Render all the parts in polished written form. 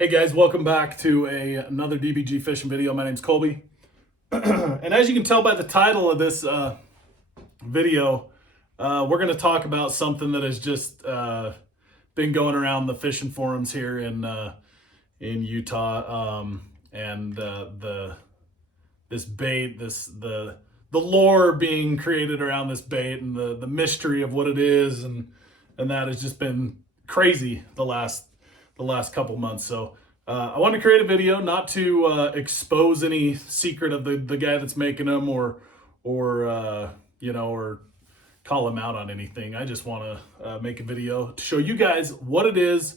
Hey guys, welcome back to another DBG fishing video. My name's Colby. And as you can tell by the title of this video, we're going to talk about something that has just been going around the fishing forums here in Utah, and this bait, the lore being created around this bait, and the mystery of what it is, and that has just been crazy the last couple months. So I want to create a video not to expose any secret of the guy that's making them, or call him out on anything. I just want to make a video to show you guys what it is,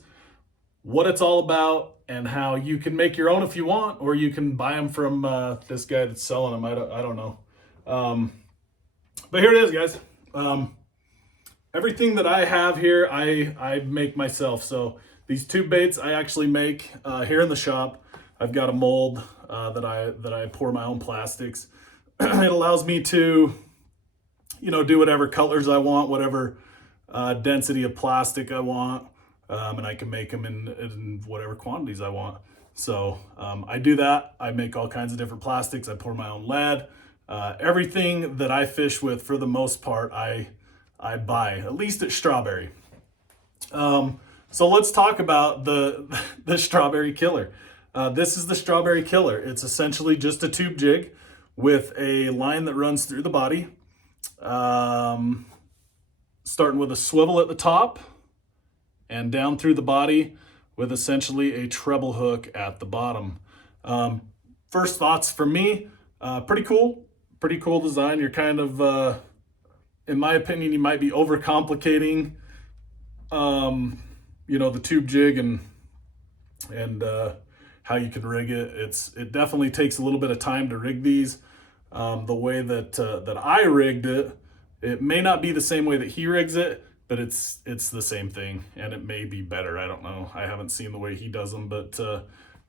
what it's all about, and how you can make your own if you want, or you can buy them from this guy that's selling them. I don't know. But here it is, guys. Everything that I have here, I make myself. So these tube baits I actually make here in the shop. I've got a mold that I pour my own plastics. It allows me to, do whatever colors I want, whatever density of plastic I want, and I can make them in whatever quantities I want. So I do that. I make all kinds of different plastics. I pour my own lead. Everything that I fish with, for the most part, I buy, at least at Strawberry. So let's talk about the Strawberry Killer. This is the Strawberry Killer. It's essentially just a tube jig with a line that runs through the body, starting with a swivel at the top and down through the body with essentially a treble hook at the bottom. First thoughts from me, pretty cool design. You're kind of, in my opinion, you might be overcomplicating the tube jig and how you can rig it. It definitely takes a little bit of time to rig these. The way that I rigged it, it may not be the same way that he rigs it, but it's the same thing, and it may be better. I don't know. I haven't seen the way he does them, but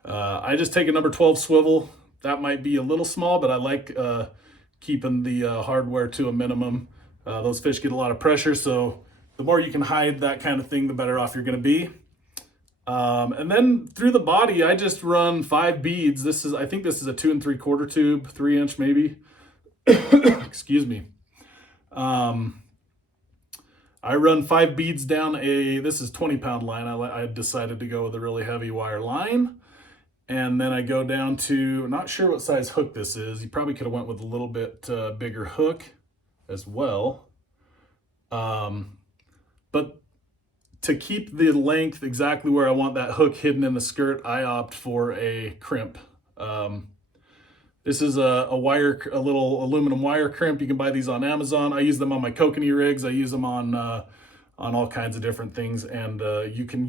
I just take a number 12 swivel. That might be a little small, but I like keeping the hardware to a minimum. Those fish get a lot of pressure, so the more you can hide that kind of thing, the better off you're going to be. And then through the body, I just run 5 beads. I think this is a 2 3/4 tube, 3-inch maybe. Excuse me. I run 5 beads down this is 20-pound line. I decided to go with a really heavy wire line. And then I go down to, not sure what size hook this is. You probably could have went with a little bit bigger hook as well. But to keep the length exactly where I want that hook hidden in the skirt, I opt for a crimp. This is a little aluminum wire crimp. You can buy these on Amazon. I use them on my kokanee rigs. I use them on all kinds of different things. And you can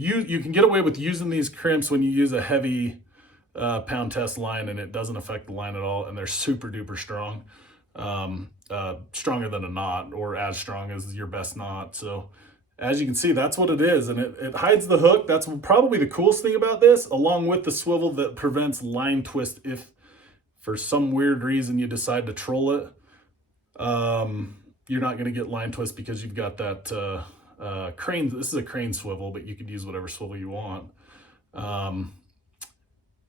get away with using these crimps when you use a heavy pound test line, and it doesn't affect the line at all. And they're super duper strong, stronger than a knot, or as strong as your best knot. So as you can see, that's what it is, and it hides the hook. That's probably the coolest thing about this, along with the swivel that prevents line twist if for some weird reason you decide to troll it. You're not going to get line twist because you've got that crane. This is a crane swivel, but you could use whatever swivel you want. And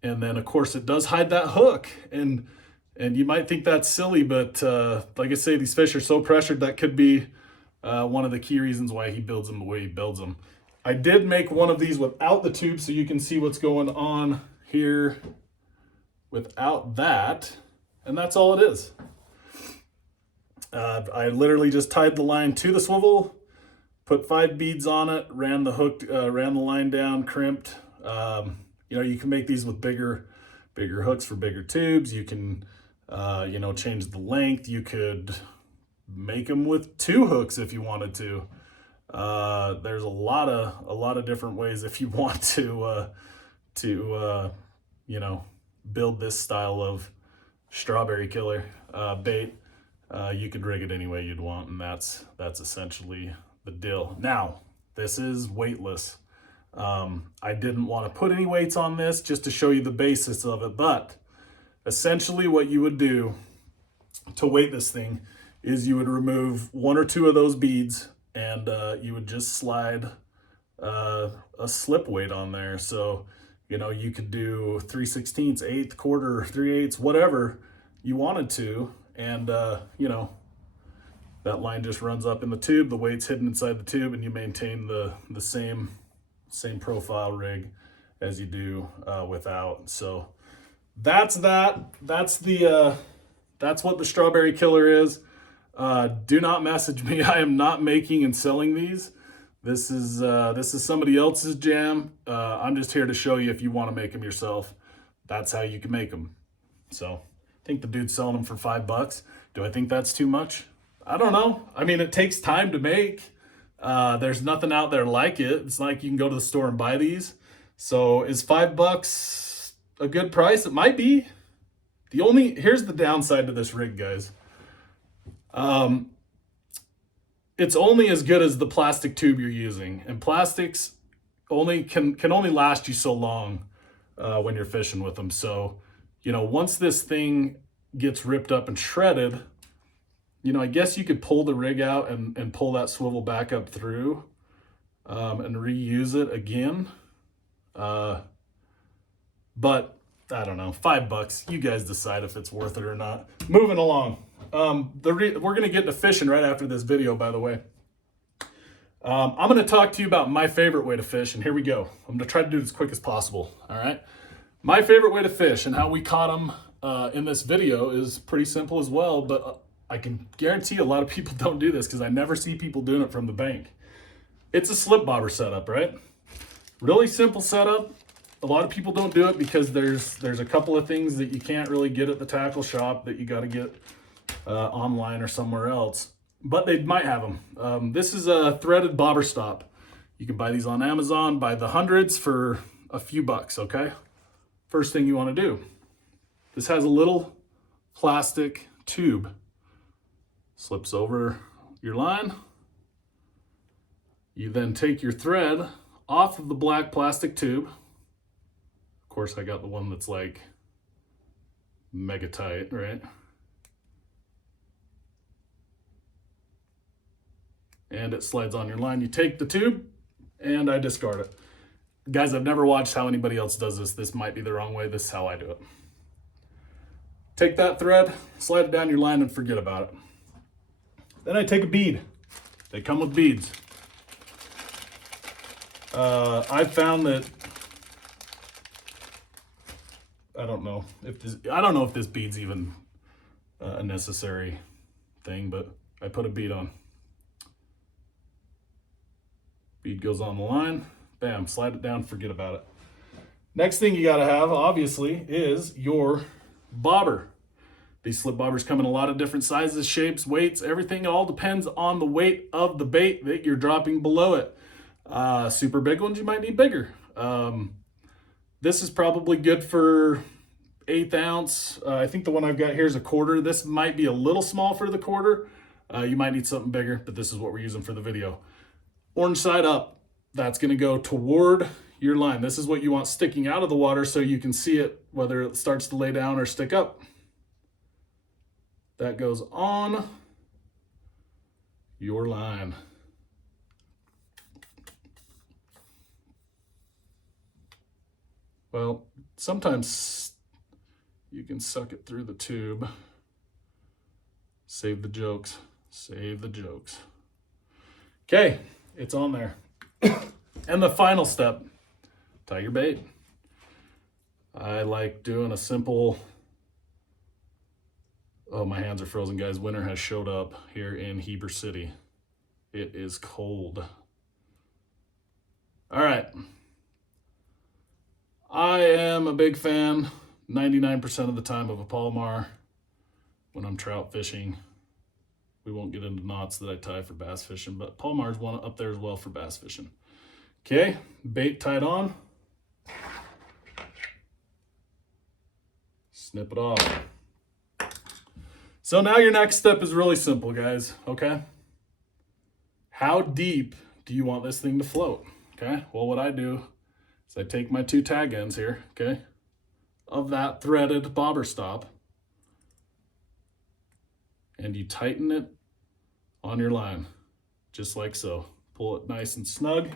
then, of course, it does hide that hook, and you might think that's silly, but like I say, these fish are so pressured that could be one of the key reasons why he builds them the way he builds them. I did make one of these without the tube, so you can see what's going on here without that, and that's all it is. I literally just tied the line to the swivel, put 5 beads on it, ran the line down, crimped. You can make these with bigger hooks for bigger tubes. You can, change the length. You could make them with 2 hooks if you wanted to. There's a lot of different ways if you want to build this style of Strawberry Killer bait. You could rig it any way you'd want, and that's essentially the deal. Now, this is weightless. I didn't want to put any weights on this just to show you the basis of it, but essentially what you would do to weight this thing is you would remove 1 or 2 of those beads, and you would just slide a slip weight on there. So You know, you could do 3/16, eighth, quarter, 3/8, whatever you wanted to. And, you know, that line just runs up in the tube, the weight's hidden inside the tube, and you maintain the same profile rig as you do without. So that's that. That's what the Strawberry Killer is. Do not message me. I am not making and selling these. This is somebody else's jam. I'm just here to show you if you want to make them yourself. That's how you can make them. So I think the dude's selling them for $5. Do I think that's too much? I don't know. I mean, it takes time to make. There's nothing out there like it. It's not like you can go to the store and buy these. So is $5 a good price? It might be. Here's the downside to this rig, guys. It's only as good as the plastic tube you're using, and plastics can only last you so long when you're fishing with them. So, you know, once this thing gets ripped up and shredded, you know, I guess you could pull the rig out and pull that swivel back up through and reuse it again. But I don't know, $5. You guys decide if it's worth it or not. Moving along. We're going to get into fishing right after this video, by the way. I'm going to talk to you about my favorite way to fish, and here we go. I'm going to try to do it as quick as possible, all right? My favorite way to fish and how we caught them in this video is pretty simple as well, but I can guarantee a lot of people don't do this because I never see people doing it from the bank. It's a slip bobber setup, right? Really simple setup. A lot of people don't do it because there's a couple of things that you can't really get at the tackle shop that you got to get online or somewhere else, but they might have them. This is a threaded bobber stop. You can buy these on Amazon by the hundreds for a few bucks, okay? First thing you want to do, this has a little plastic tube. Slips over your line. You then take your thread off of the black plastic tube. Of course, I got the one that's like mega tight, right? And it slides on your line. You take the tube and I discard it. Guys, I've never watched how anybody else does this. This might be the wrong way. This is how I do it. Take that thread, slide it down your line and forget about it. Then I take a bead. They come with beads. I found that I don't know if this bead's even a necessary thing, but I put a bead on. Bead goes on the line, bam, slide it down, forget about it. Next thing you gotta have, obviously, is your bobber. These slip bobbers come in a lot of different sizes, shapes, weights, everything. It all depends on the weight of the bait that you're dropping below it. Super big ones, you might need bigger. This is probably good for 1/8 ounce. I think the one I've got here is a quarter. This might be a little small for the quarter. You might need something bigger, but this is what we're using for the video. Orange side up, that's gonna go toward your line. This is what you want sticking out of the water so you can see it, whether it starts to lay down or stick up. That goes on your line. Well, sometimes you can suck it through the tube. Save the jokes, save the jokes. Okay, it's on there. And the final step, tie your bait. I like doing a simple, oh, my hands are frozen, guys. Winter has showed up here in Heber City. It is cold. All right. I am a big fan, 99% of the time, of a Palomar when I'm trout fishing. We won't get into knots that I tie for bass fishing, but Palomar's one up there as well for bass fishing. Okay, bait tied on. Snip it off. So now your next step is really simple, guys, okay? How deep do you want this thing to float? Okay, well, what I do is I take my 2 tag ends here, okay, of that threaded bobber stop, and you tighten it on your line, just like so. Pull it nice and snug.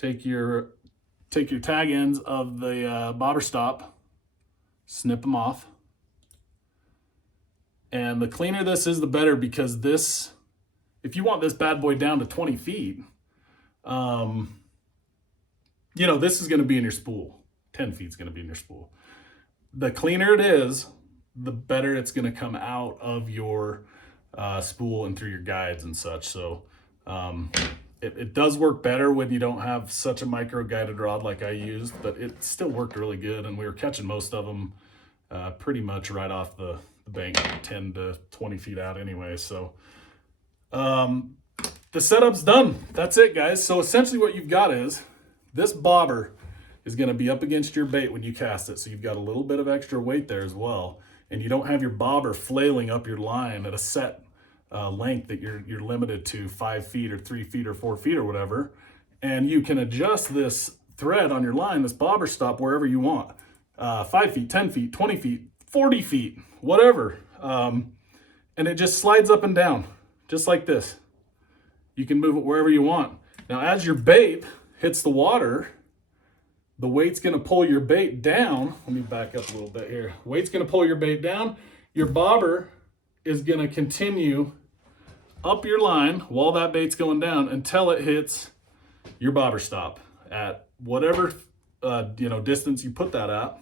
take your tag ends of the bobber stop, snip them off. And the cleaner this is, the better, because this, if you want this bad boy down to 20 feet, you know, this is going to be in your spool. 10 feet is going to be in your spool. The cleaner it is, the better it's going to come out of your spool and through your guides and such. So it does work better when you don't have such a micro guided rod like I used, but it still worked really good, and we were catching most of them pretty much right off the bank, 10 to 20 feet out anyway. So the setup's done. That's it, guys. So essentially what you've got is this bobber is going to be up against your bait when you cast it, so you've got a little bit of extra weight there as well, and you don't have your bobber flailing up your line at a set length that you're limited to 5 feet or 3 feet or 4 feet or whatever. And you can adjust this thread on your line, this bobber stop, wherever you want. 5 feet, 10 feet, 20 feet, 40 feet, whatever. And it just slides up and down, just like this. You can move it wherever you want. Now, as your bait hits the water, the weight's gonna pull your bait down. Let me back up a little bit here. Weight's gonna pull your bait down. Your bobber is gonna continue up your line while that bait's going down until it hits your bobber stop at whatever distance you put that at.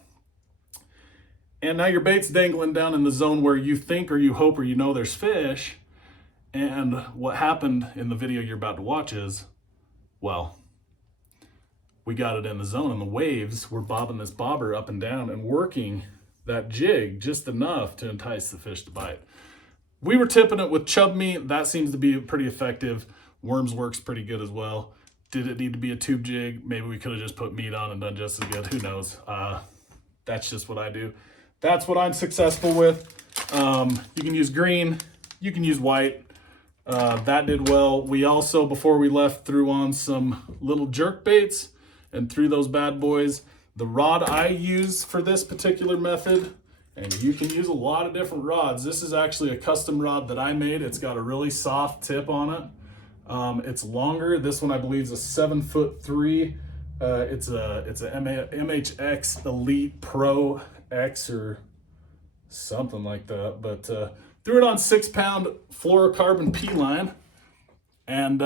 And now your bait's dangling down in the zone where you think or you hope or you know there's fish. And what happened in the video you're about to watch is, well, we got it in the zone, and the waves were bobbing this bobber up and down and working that jig just enough to entice the fish to bite. We were tipping it with chub meat. That seems to be pretty effective. Worms works pretty good as well. Did it need to be a tube jig? Maybe we could have just put meat on and done just as good. Who knows? That's just what I do. That's what I'm successful with. You can use green. You can use white. That did well. We also, before we left, threw on some little jerk baits and threw those bad boys. The rod I use for this particular method, and you can use a lot of different rods. This is actually a custom rod that I made. It's got a really soft tip on it. It's longer. This one I believe is a 7'3". It's a MHX Elite Pro X or something like that. But threw it on 6-pound fluorocarbon P line, and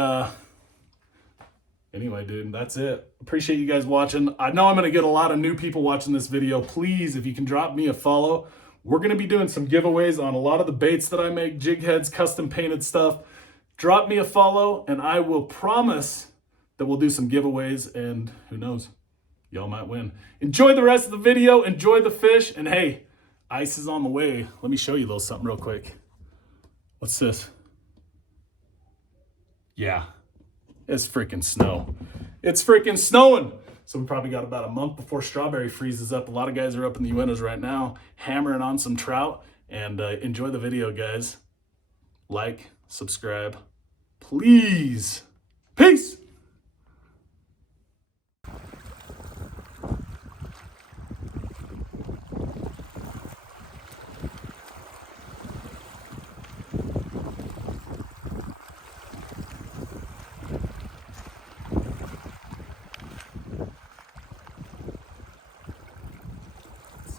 anyway, dude, that's it. Appreciate you guys watching. I know I'm going to get a lot of new people watching this video. Please, if you can drop me a follow. We're going to be doing some giveaways on a lot of the baits that I make, jig heads, custom painted stuff. Drop me a follow, and I will promise that we'll do some giveaways, and who knows, y'all might win. Enjoy the rest of the video. Enjoy the fish, and hey, ice is on the way. Let me show you a little something real quick. What's this? Yeah. It's freaking snow. It's freaking snowing. So we probably got about a month before Strawberry freezes up. A lot of guys are up in the Uintas right now, hammering on some trout. And enjoy the video, guys. Like, subscribe, please. Peace.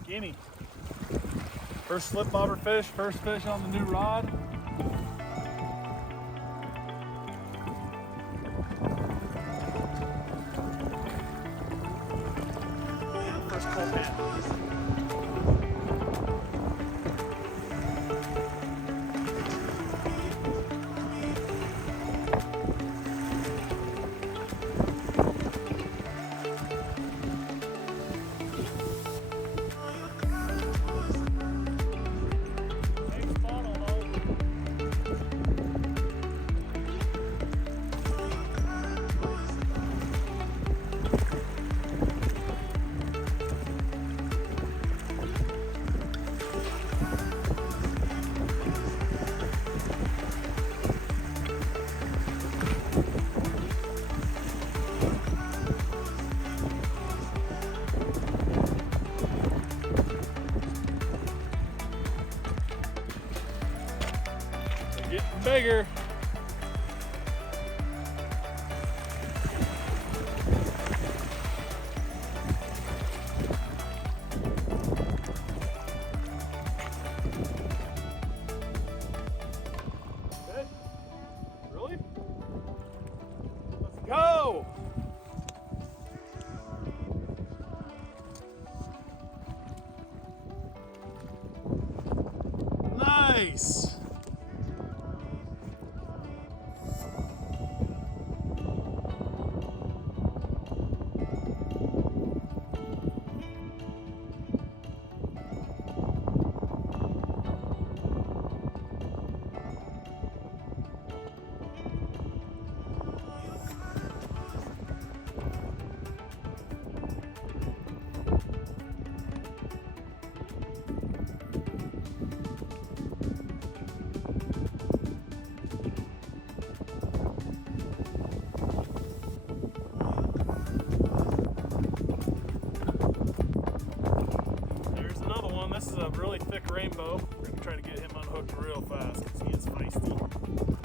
Skinny. First slip bobber fish, first fish on the new rod. First cold pan. Getting bigger. rainbow. We're gonna try to get him unhooked real fast because he is feisty.